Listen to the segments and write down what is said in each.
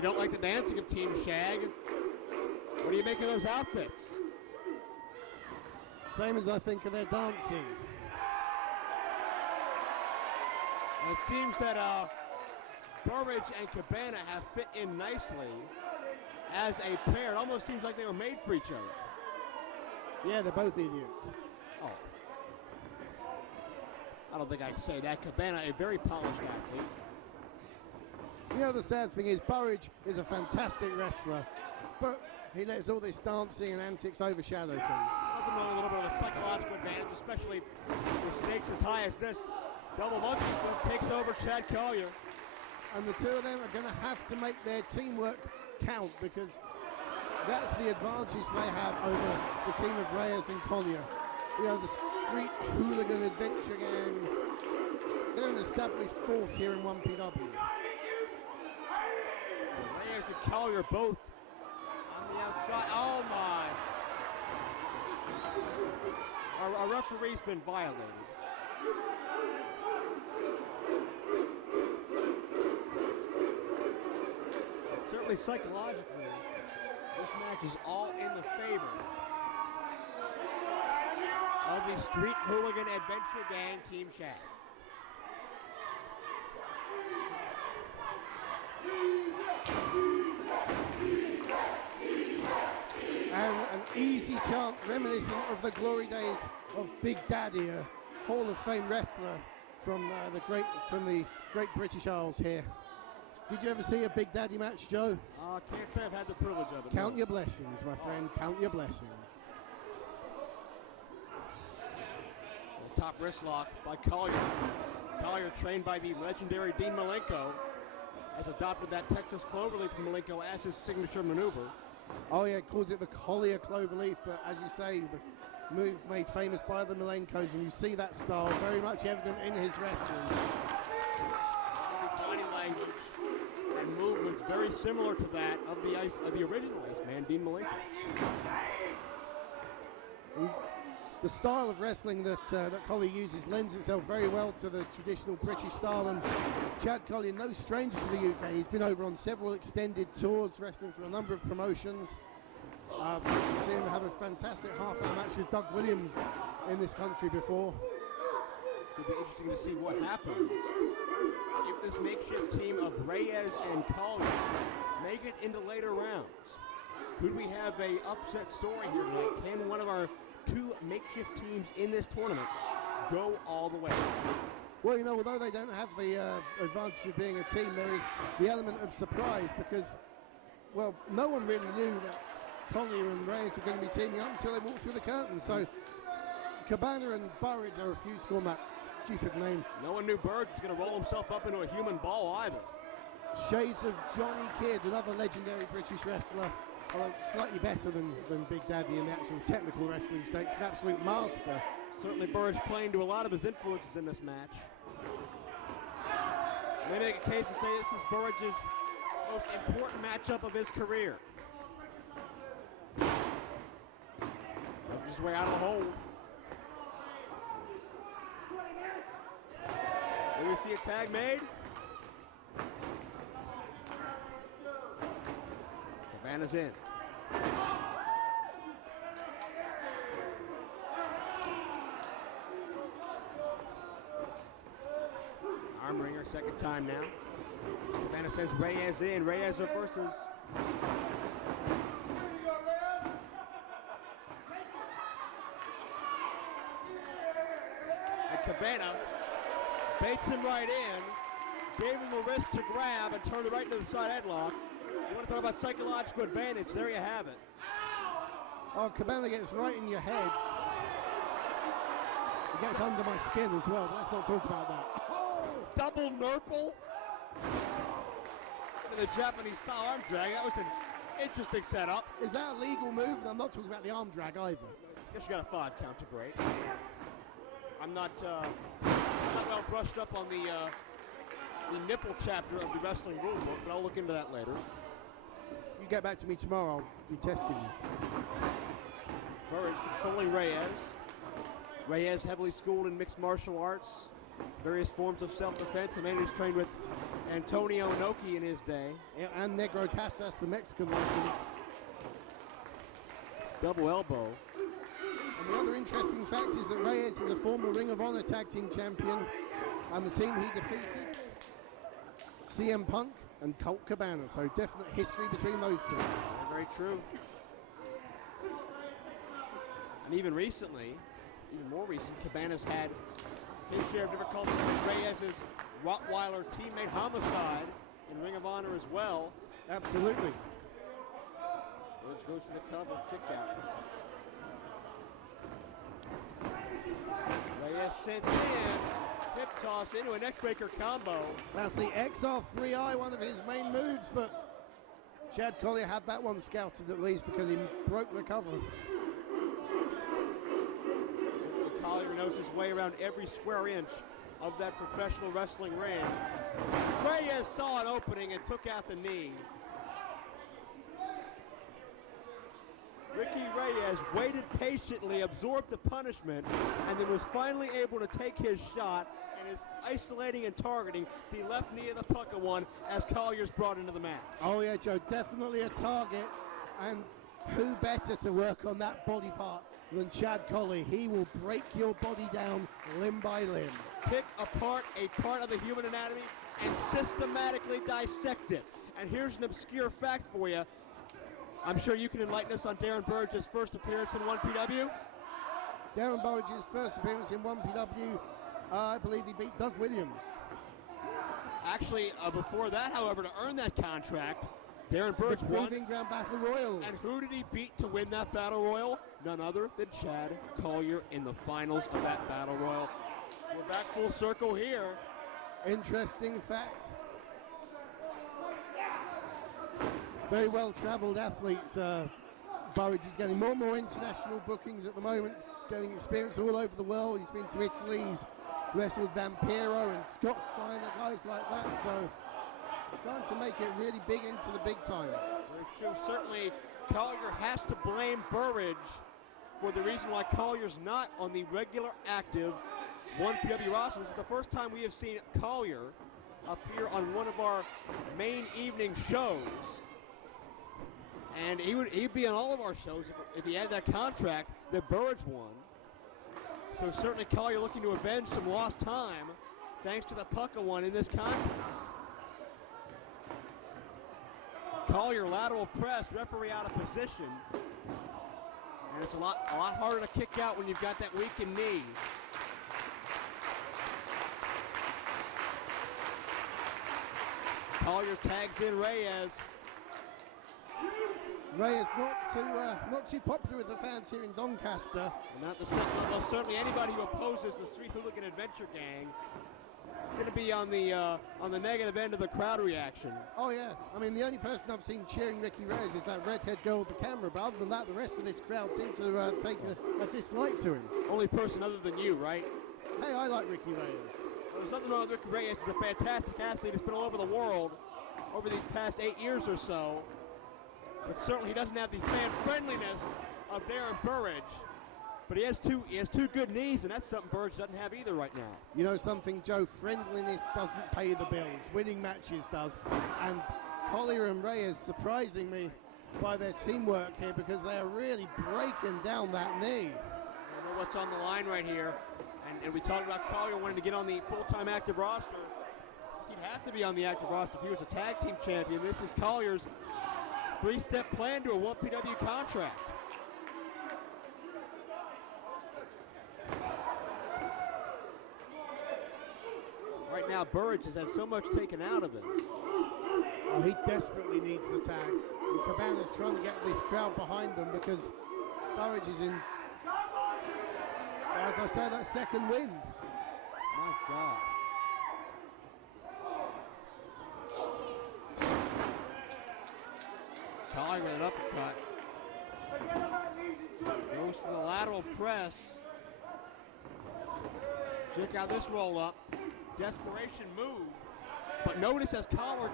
you don't like the dancing of Team Shag. What do you make of those outfits? Same as I think of their dancing. And it seems that Burridge and Cabana have fit in nicely as a pair. It almost seems like they were made for each other. Yeah, they're both idiots. Oh. I don't think I'd say that. Cabana, a very polished athlete. You know, the sad thing is Burridge is a fantastic wrestler, but he lets all this dancing and antics overshadow things. Nothing wrong with a little bit of a psychological advantage, especially with stakes as high as this. Double monkey flip takes over Chad Collyer. And the two of them are going to have to make their teamwork count, because that's the advantage they have over the team of Reyes and Collyer. You know, the street hooligan adventure gang, they're an established force here in 1PW. Reyes and Collyer both on the outside. Oh my! Our referee's been violated. And certainly psychologically, this match is all in the favor of the Street Hooligan Adventure Gang Team Shag. And an easy chant reminiscent of the glory days of Big Daddy, a Hall of Fame wrestler from the great British Isles here. Did you ever see a Big Daddy match, Joe? I can't say I've had the privilege of it. Count no. your blessings, my friend. Count your blessings. The top wrist lock by Collyer. Collyer, trained by the legendary Dean Malenko, has adopted that Texas Cloverleaf from Malenko as his signature maneuver. Oh yeah, calls it the Collyer Cloverleaf, but as you say, the move made famous by the Malenkos, and you see that style very much evident in his wrestling. Body language and movements very similar to that of the original Iceman, Dean Malenko. The style of wrestling that Collyer uses lends itself very well to the traditional British style, and Chad Collyer, no stranger to the UK. He's been over on several extended tours, wrestling for a number of promotions. We've seen him have a fantastic half-hour match with Doug Williams in this country before. It'll be interesting to see what happens if this makeshift team of Reyes and Collyer make it into later rounds. Could we have a upset story here tonight? Can one of our two makeshift teams in this tournament go all the way? Well, you know, although they don't have the advantage of being a team, there is the element of surprise, because, well, no one really knew that Collyer and Reyes were going to be teaming up until they walked through the curtain. So Cabana and Burridge are a few score match. Stupid name. No one knew Burridge was going to roll himself up into a human ball either. Shades of Johnny Kidd, another legendary British wrestler, although slightly better than Big Daddy in the actual technical wrestling stakes, an absolute master. Certainly Burridge playing to a lot of his influences in this match. They make a case to say this is Burridge's most important matchup of his career. Just his way out of the hole. Do we see a tag made? Cabana's in. Arm wringer, second time now. Cabana sends Reyes in. Reyes reverses. And Cabana baits him right in, gave him a wrist to grab, and turned it right into the side headlock. You want to talk about psychological advantage, there you have it. Oh, Cabana gets right in your head. He gets under my skin as well, but let's not talk about that. Oh, double Nurple. The Japanese style arm drag, that was an interesting setup. Is that a legal move? And I'm not talking about the arm drag either. Guess you got a 5 count to break. I'm not well brushed up on the nipple chapter of the wrestling rulebook, but I'll look into that later. You get back to me tomorrow, I'll be testing you. Burridge controlling Reyes. Reyes heavily schooled in mixed martial arts, various forms of self-defense, a man who's trained with Antonio Inoki in his day. Yeah, and Negro Casas, the Mexican wrestler. Double elbow. And the other interesting fact is that Reyes is a former Ring of Honor Tag Team Champion, and the team he defeated, CM Punk and Colt Cabana. So definite history between those two. Very true. And even recently, even more recent, Cabana's had his share of difficulties with Reyes' Rottweiler teammate Homicide in Ring of Honor as well. Absolutely. Burridge goes for the cover, kick out. Reyes sent in, hip toss into a neckbreaker combo. That's the XR3i, one of his main moves, but Chad Collyer had that one scouted at least because he broke the cover. Certainly Collyer knows his way around every square inch of that professional wrestling ring. Reyes saw an opening and took out the knee. Ricky Reyes waited patiently, absorbed the punishment, and then was finally able to take his shot and is isolating and targeting the left knee of the Pucka one as Collier's brought into the match. Oh yeah, Joe, definitely a target, and who better to work on that body part than Chad Collyer? He will break your body down limb by limb. Pick apart a part of the human anatomy and systematically dissect it. And here's an obscure fact for you. I'm sure you can enlighten us on Darren Burridge's first appearance in 1PW. Darren Burridge's first appearance in 1PW, I believe he beat Doug Williams. Actually, before that, however, to earn that contract, Darren Burridge won. Proving Ground Battle Royal. And who did he beat to win that Battle Royal? None other than Chad Collyer in the finals of that Battle Royal. We're back full circle here. Interesting fact. Very well-traveled athlete. Burridge is getting more and more international bookings at the moment, getting experience all over the world. He's been to Italy, he's wrestled Vampiro and Scott Steiner, guys like that. So it's starting to make it really big into the big time. Very true. Certainly, Collyer has to blame Burridge for the reason why Collier's not on the regular active 1PW roster. This is the first time we have seen Collyer appear on one of our main evening shows. And he'd be on all of our shows if he had that contract that Burridge won. So certainly Collyer looking to avenge some lost time thanks to the Pucka one in this contest. Collyer lateral press, referee out of position. And it's a lot harder to kick out when you've got that weakened knee. Collyer tags in Reyes. Reyes not too popular with the fans here in Doncaster. And not the well, certainly anybody who opposes the Street Hooligan Adventure Gang going to be on the negative end of the crowd reaction. Oh yeah, I mean the only person I've seen cheering Ricky Reyes is that redhead girl with the camera, but other than that the rest of this crowd seems to take a dislike to him. Only person other than you, right? Hey, I like Ricky Reyes. Well, there's nothing wrong with Ricky Reyes. He's a fantastic athlete. He's been all over the world over these past 8 years or so. But certainly he doesn't have the fan friendliness of Darren Burridge. But he has two good knees, and that's something Burridge doesn't have either right now. You know something, Joe? Friendliness doesn't pay the bills. Winning matches does. And Collyer and Reyes surprising me by their teamwork here because they are really breaking down that knee. I know what's on the line right here. And we talked about Collyer wanting to get on the full-time active roster. He'd have to be on the active roster if he was a tag team champion. This is Collier's three-step plan to a 1PW contract. Right now, Burridge has had so much taken out of him. Oh, he desperately needs the tag. And Cabana's trying to get this crowd behind them because Burridge is in, as I say, that second win. My God. Collyer with an uppercut. Goes for the lateral press. Check out this roll up. Desperation move. But notice as Collyer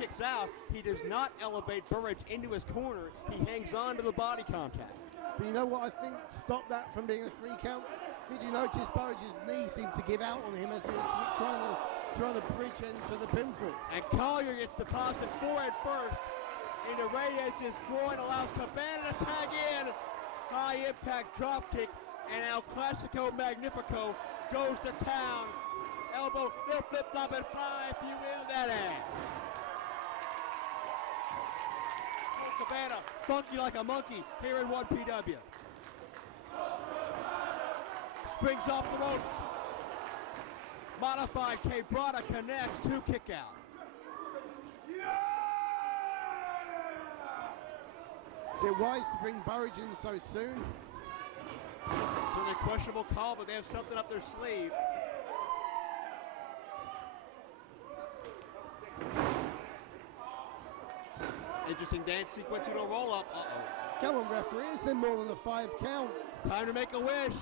kicks out, he does not elevate Burridge into his corner. He hangs on to the body contact. But you know what I think stopped that from being a 3 count? Did you notice Burridge's knee seemed to give out on him as he was trying to trying to bridge into the pinfall. And Collyer gets deposited forehead first into Reyes' groin, allows Cabana to tag in. High impact drop kick, and El Clasico Magnifico goes to town. Elbow, they'll flip flop and fly if you will that ass. Colt Cabana, funky like a monkey here in 1PW. Springs off the ropes. Modified Quebrada connects, 2 kick out. Is it wise to bring Burridge in so soon? Certainly a questionable call, but they have something up their sleeve. Interesting dance sequence into a roll-up. Uh-oh. Come on, referee, it's been more than a 5 count. Time to make a wish.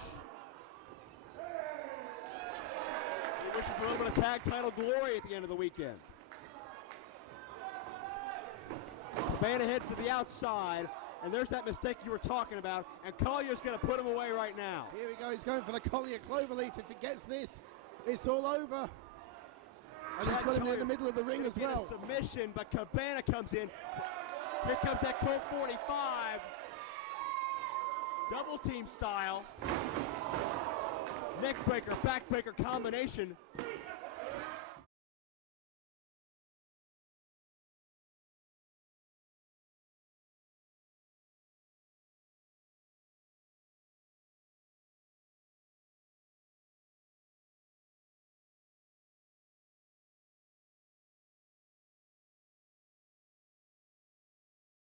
He wishes for a little bit of tag title glory at the end of the weekend. Cabana heads to the outside, and there's that mistake you were talking about, and Collier's going to put him away right now. Here we go, he's going for the Collier Cloverleaf. If he gets this, it's all over. And he's got him in the middle of the ring as well. Submission, but Cabana comes in. Here comes that Colt 45. Double team style. Neck breaker, back breaker combination.